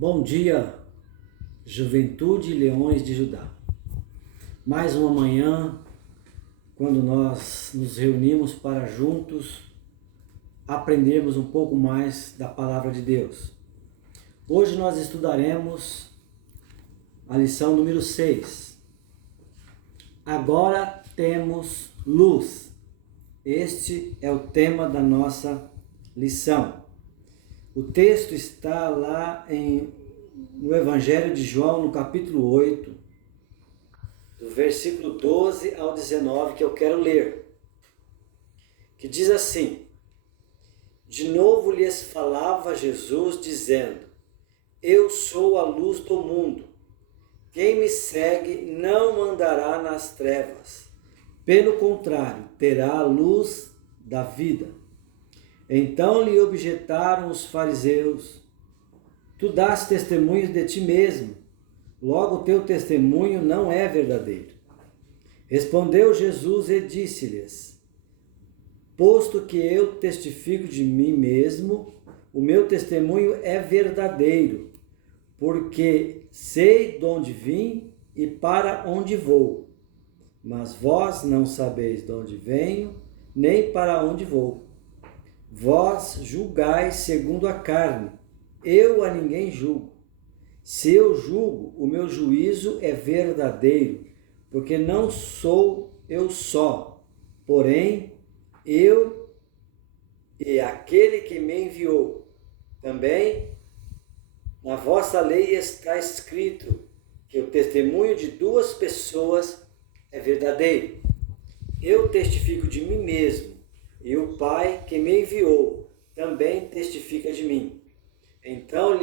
Bom dia, Juventude e Leões de Judá. Mais uma manhã, quando nós nos reunimos para juntos aprendermos um pouco mais da Palavra de Deus. Hoje nós estudaremos a lição número 6. Agora temos luz. Este é o tema da nossa lição. O texto está lá no Evangelho de João, no capítulo 8, do versículo 12 ao 19, que eu quero ler. Que diz assim: De novo lhes falava Jesus, dizendo: Eu sou a luz do mundo. Quem me segue não andará nas trevas. Pelo contrário, terá a luz da vida. Então lhe objetaram os fariseus: Tu dás testemunho de ti mesmo, logo o teu testemunho não é verdadeiro. Respondeu Jesus e disse-lhes: Posto que eu testifico de mim mesmo, o meu testemunho é verdadeiro, porque sei de onde vim e para onde vou. Mas vós não sabeis de onde venho, nem para onde vou. Vós julgais segundo a carne, eu a ninguém julgo. Se eu julgo, o meu juízo é verdadeiro, porque não sou eu só, porém eu e aquele que me enviou. Também na vossa lei está escrito que o testemunho de duas pessoas é verdadeiro. Eu testifico de mim mesmo, e o Pai que me enviou também testifica de mim. Então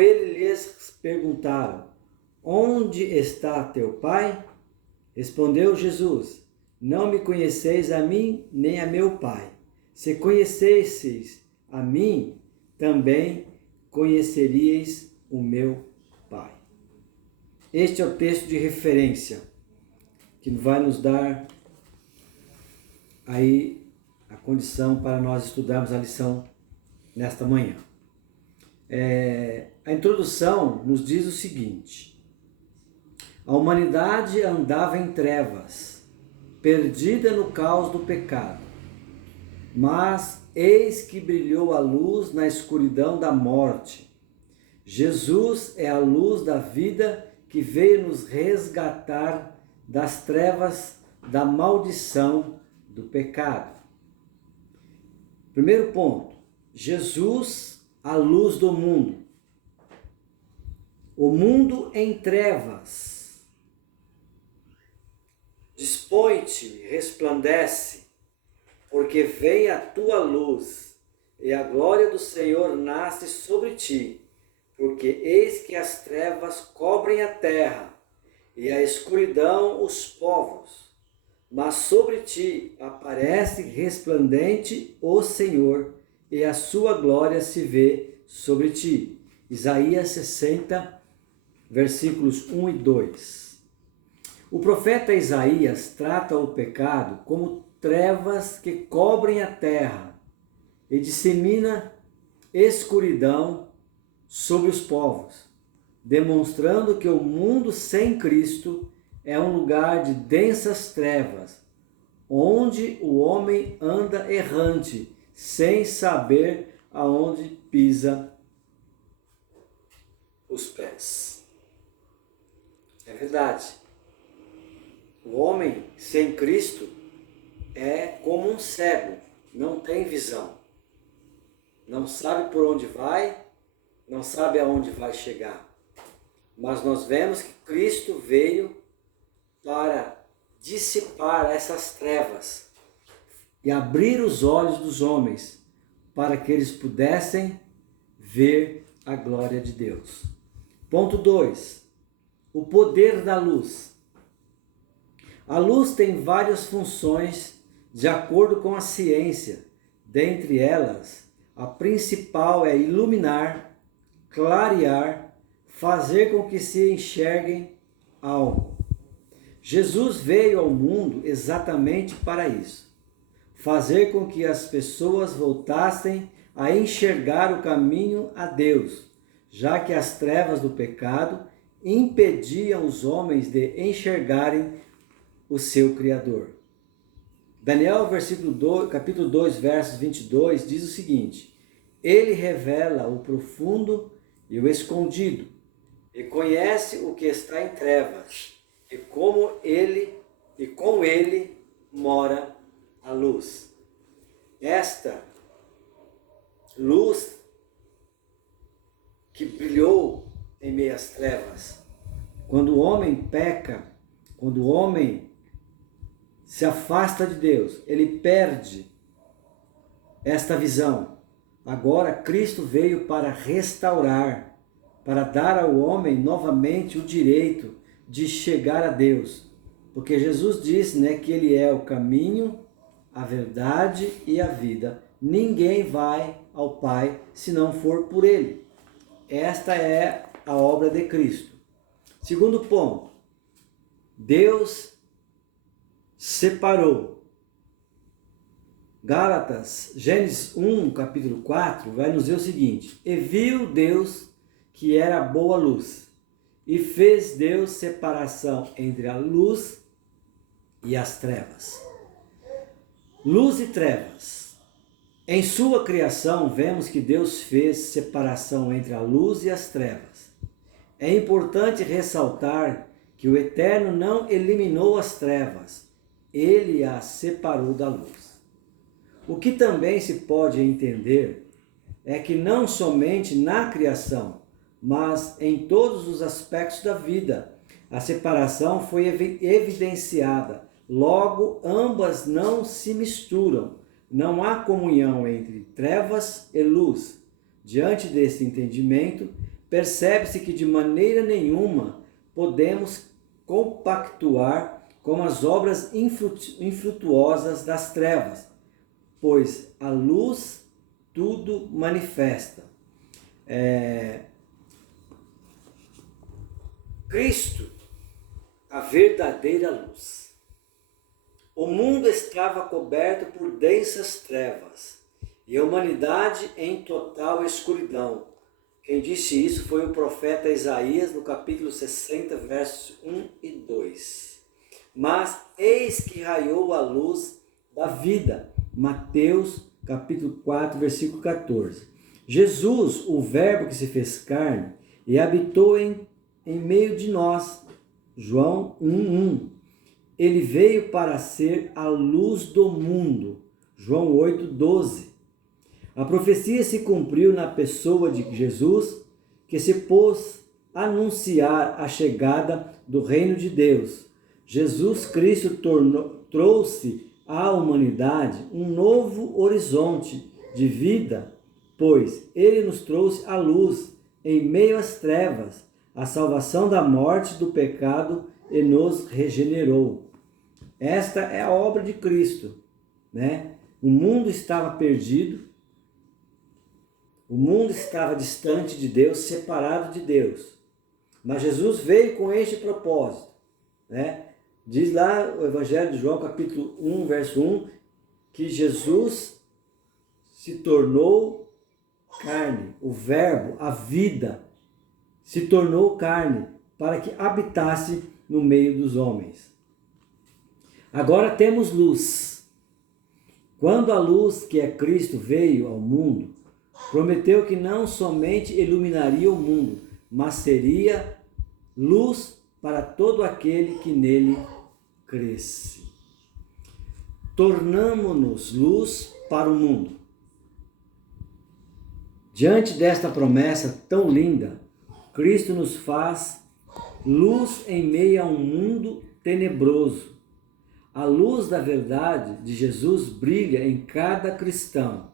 ele lhes perguntaram: Onde está teu Pai? Respondeu Jesus: Não me conheceis a mim, nem a meu Pai. Se conhecesseis a mim, também conheceríeis o meu Pai. Este é o texto de referência que vai nos dar aí a condição para nós estudarmos a lição nesta manhã. A introdução nos diz o seguinte: a humanidade andava em trevas, perdida no caos do pecado, mas eis que brilhou a luz na escuridão da morte. Jesus é a luz da vida que veio nos resgatar das trevas da maldição do pecado. Primeiro ponto: Jesus, a luz do mundo. O mundo em trevas. Dispõe-te, resplandece, porque vem a tua luz, e a glória do Senhor nasce sobre ti, porque eis que as trevas cobrem a terra, e a escuridão os povos. Mas sobre ti aparece resplandente o Senhor, e a sua glória se vê sobre ti. Isaías 60, versículos 1 e 2. O profeta Isaías trata o pecado como trevas que cobrem a terra e dissemina escuridão sobre os povos, demonstrando que o mundo sem Cristo é um lugar de densas trevas, onde o homem anda errante, sem saber aonde pisa os pés. É verdade. O homem sem Cristo é como um cego, não tem visão. Não sabe por onde vai, não sabe aonde vai chegar. Mas nós vemos que Cristo veio para dissipar essas trevas e abrir os olhos dos homens para que eles pudessem ver a glória de Deus. Ponto 2. O poder da luz. A luz tem várias funções de acordo com a ciência. Dentre elas, a principal é iluminar, clarear, fazer com que se enxerguem algo. Jesus veio ao mundo exatamente para isso. Fazer com que as pessoas voltassem a enxergar o caminho a Deus, já que as trevas do pecado impediam os homens de enxergarem o seu Criador. Daniel, capítulo 2, versos 22, diz o seguinte: Ele revela o profundo e o escondido, e conhece o que está em trevas, e com ele mora a luz. Esta luz que brilhou em meio às trevas. Quando o homem peca, quando o homem se afasta de Deus, ele perde esta visão. Agora Cristo veio para restaurar, para dar ao homem novamente o direito de chegar a Deus. Porque Jesus disse, que ele é o caminho, a verdade e a vida. Ninguém vai ao Pai se não for por ele. Esta é a obra de Cristo. Segundo ponto, Deus separou. Gênesis 1, capítulo 4, vai nos dizer o seguinte: E viu Deus que era boa luz, e fez Deus separação entre a luz e as trevas. Luz e trevas. Em sua criação, vemos que Deus fez separação entre a luz e as trevas. É importante ressaltar que o Eterno não eliminou as trevas, ele as separou da luz. O que também se pode entender é que não somente na criação, mas em todos os aspectos da vida, a separação foi evidenciada. Logo, ambas não se misturam. Não há comunhão entre trevas e luz. Diante desse entendimento, percebe-se que de maneira nenhuma podemos compactuar com as obras infrutuosas das trevas, pois a luz tudo manifesta. Cristo, a verdadeira luz. O mundo estava coberto por densas trevas e a humanidade em total escuridão. Quem disse isso foi o profeta Isaías, no capítulo 60, versos 1 e 2. Mas eis que raiou a luz da vida. Mateus, capítulo 4, versículo 14. Jesus, o verbo que se fez carne e habitou em meio de nós. João 1:1. Ele veio para ser a luz do mundo. João 8:12. A profecia se cumpriu na pessoa de Jesus, que se pôs a anunciar a chegada do reino de Deus. Jesus Cristo trouxe à humanidade um novo horizonte de vida, pois ele nos trouxe a luz em meio às trevas, a salvação da morte do pecado e nos regenerou. Esta é a obra de Cristo, O mundo estava perdido, o mundo estava distante de Deus, separado de Deus. Mas Jesus veio com este propósito, Diz lá o Evangelho de João, capítulo 1, verso 1, que Jesus se tornou carne, o verbo, a vida, se tornou carne para que habitasse no meio dos homens. Agora temos luz. Quando a luz, que é Cristo, veio ao mundo, prometeu que não somente iluminaria o mundo, mas seria luz para todo aquele que nele cresce. Tornamo-nos luz para o mundo. Diante desta promessa tão linda, Cristo nos faz luz em meio a um mundo tenebroso. A luz da verdade de Jesus brilha em cada cristão,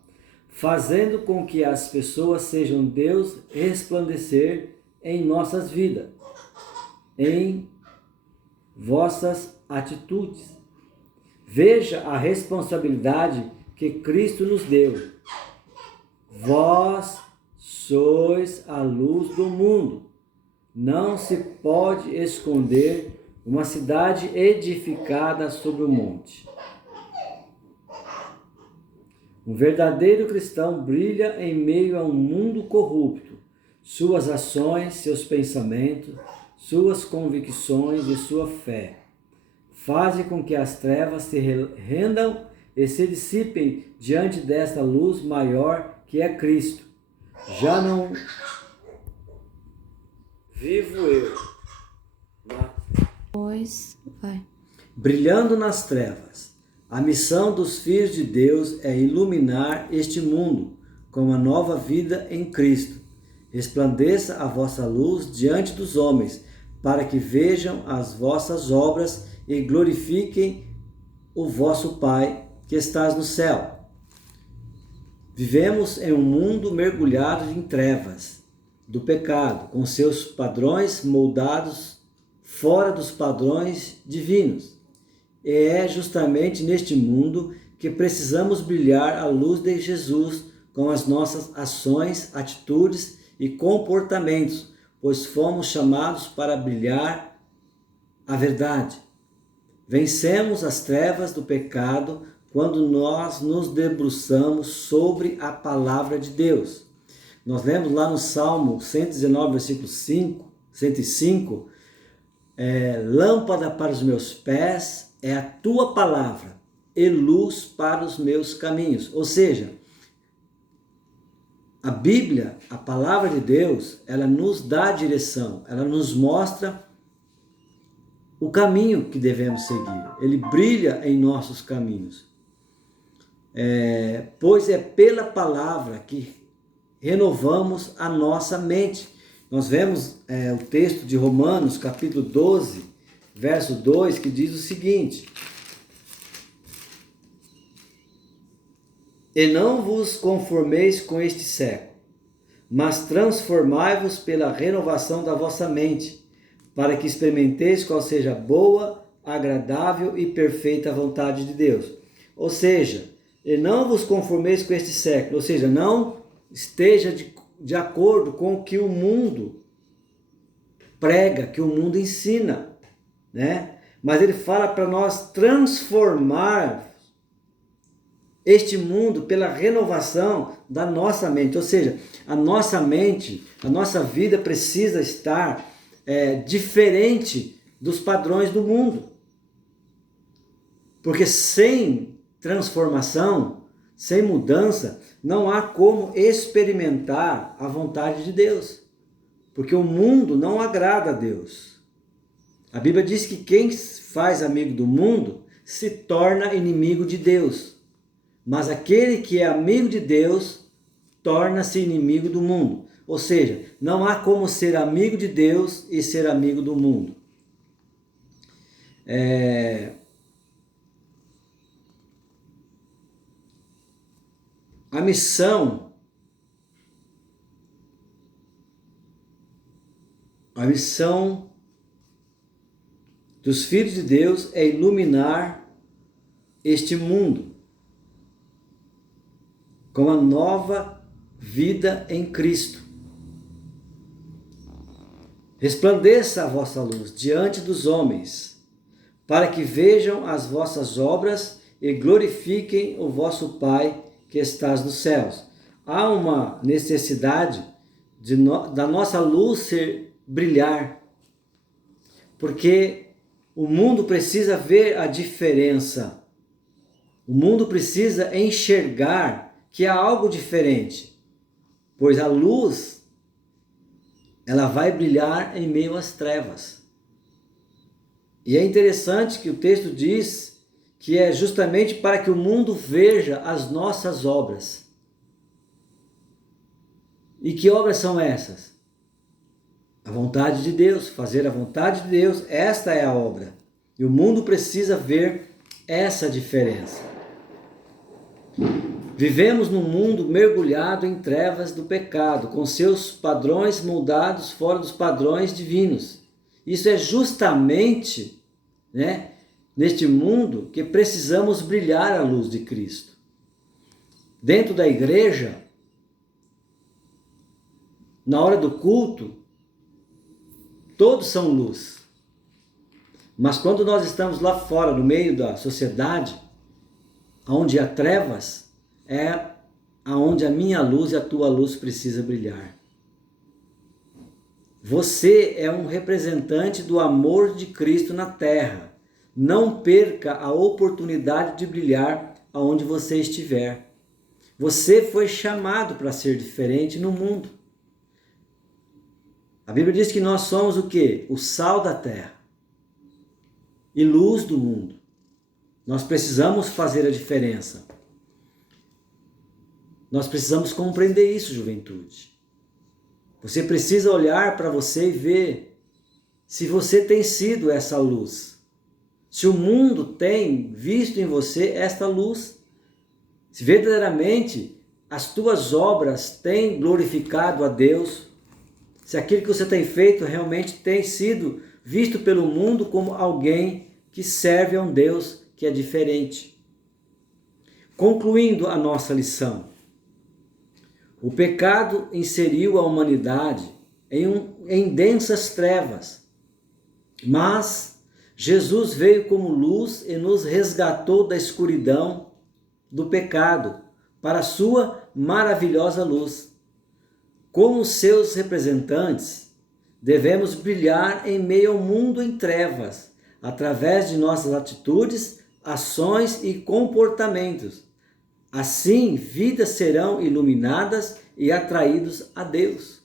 fazendo com que as pessoas sejam Deus resplandecer em nossas vidas, em vossas atitudes. Veja a responsabilidade que Cristo nos deu. Vós sois a luz do mundo. Não se pode esconder uma cidade edificada sobre o monte. Um verdadeiro cristão brilha em meio a um mundo corrupto. suas ações, seus pensamentos, suas convicções e sua fé. Faze com que as trevas se rendam e se dissipem diante desta luz maior que é Cristo. Já não vivo eu, Pois vai. brilhando nas trevas. A missão dos filhos de Deus é iluminar este mundo com uma nova vida em Cristo. Resplandeça a vossa luz diante dos homens, para que vejam as vossas obras e glorifiquem o vosso Pai que estás no céu. Vivemos em um mundo mergulhado em trevas do pecado, com seus padrões moldados fora dos padrões divinos. E é justamente neste mundo que precisamos brilhar a luz de Jesus com as nossas ações, atitudes e comportamentos, pois fomos chamados para brilhar a verdade. Vencemos as trevas do pecado quando nós nos debruçamos sobre a palavra de Deus. Nós lemos lá no Salmo 119, versículo 105, lâmpada para os meus pés é a tua palavra e luz para os meus caminhos. Ou seja, a Bíblia, a palavra de Deus, ela nos dá a direção, ela nos mostra o caminho que devemos seguir. Ele brilha em nossos caminhos. Pois é pela palavra que renovamos a nossa mente. Nós vemos o texto de Romanos, capítulo 12, verso 2, que diz o seguinte: E não vos conformeis com este século, mas transformai-vos pela renovação da vossa mente, para que experimenteis qual seja a boa, agradável e perfeita vontade de Deus. Ou seja, e não vos conformeis com este século, ou seja, não esteja de acordo com o que o mundo prega, que o mundo ensina, né? Mas ele fala para nós transformar este mundo pela renovação da nossa mente. Ou seja, a nossa mente, a nossa vida precisa estar diferente dos padrões do mundo. Porque sem transformação, sem mudança, não há como experimentar a vontade de Deus. Porque o mundo não agrada a Deus. A Bíblia diz que quem faz amigo do mundo se torna inimigo de Deus. Mas aquele que é amigo de Deus torna-se inimigo do mundo. Ou seja, não há como ser amigo de Deus e ser amigo do mundo. A missão dos filhos de Deus é iluminar este mundo com a nova vida em Cristo. Resplandeça a vossa luz diante dos homens, para que vejam as vossas obras e glorifiquem o vosso Pai que estás nos céus. Há uma necessidade da nossa luz brilhar, porque o mundo precisa ver a diferença. O mundo precisa enxergar que há algo diferente, pois a luz, ela vai brilhar em meio às trevas. E é interessante que o texto diz que é justamente para que o mundo veja as nossas obras. E que obras são essas? A vontade de Deus, fazer a vontade de Deus, esta é a obra. E o mundo precisa ver essa diferença. Vivemos num mundo mergulhado em trevas do pecado, com seus padrões moldados fora dos padrões divinos. Isso é justamente, neste mundo que precisamos brilhar a luz de Cristo. Dentro da igreja, na hora do culto, todos são luz. Mas quando nós estamos lá fora, no meio da sociedade, onde há trevas, é aonde a minha luz e a tua luz precisa brilhar. Você é um representante do amor de Cristo na terra. Não perca a oportunidade de brilhar aonde você estiver. Você foi chamado para ser diferente no mundo. A Bíblia diz que nós somos o quê? O sal da terra e luz do mundo. Nós precisamos fazer a diferença. Nós precisamos compreender isso, juventude. Você precisa olhar para você e ver se você tem sido essa luz. Se o mundo tem visto em você esta luz. Se verdadeiramente as tuas obras têm glorificado a Deus. Se aquilo que você tem feito realmente tem sido visto pelo mundo como alguém que serve a um Deus que é diferente. Concluindo a nossa lição. O pecado inseriu a humanidade em densas trevas, mas Jesus veio como luz e nos resgatou da escuridão do pecado para a sua maravilhosa luz. Como seus representantes, devemos brilhar em meio ao mundo em trevas, através de nossas atitudes, ações e comportamentos. Assim, vidas serão iluminadas e atraídos a Deus.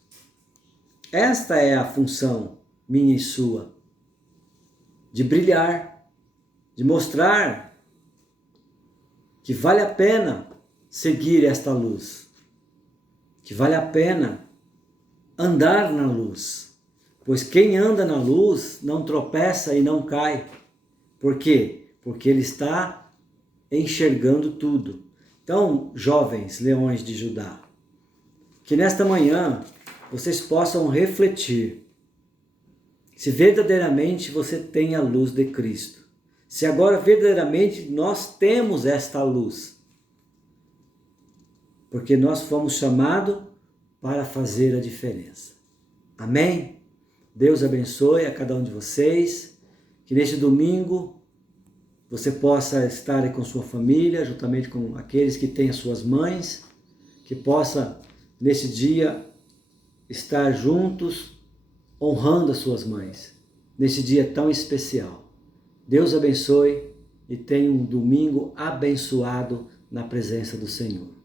Esta é a função minha e sua, de brilhar, de mostrar que vale a pena seguir esta luz, que vale a pena andar na luz, pois quem anda na luz não tropeça e não cai. Por quê? Porque ele está enxergando tudo. Então, jovens leões de Judá, que nesta manhã vocês possam refletir se verdadeiramente você tem a luz de Cristo. Se agora verdadeiramente nós temos esta luz. Porque nós fomos chamados para fazer a diferença. Amém? Deus abençoe a cada um de vocês. Que neste domingo você possa estar aí com sua família, juntamente com aqueles que têm as suas mães, que possa, nesse dia, estar juntos, honrando as suas mães, nesse dia tão especial. Deus abençoe e tenha um domingo abençoado na presença do Senhor.